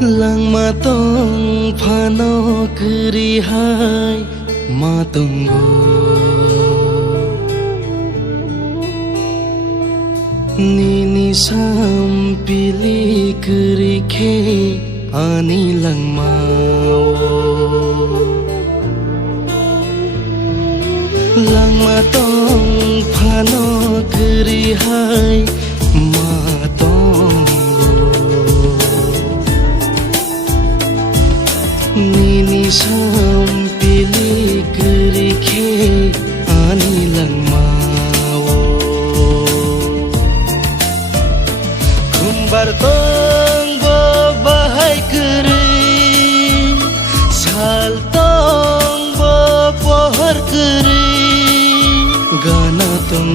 lang matong phano kri hai matunggo nini sam pili kri khe ani lang mau lang matong phano kri hai nini sam pili kri khe ani lang mau kumbar tong bo bahai kri sal tong bo pohar kri gana tong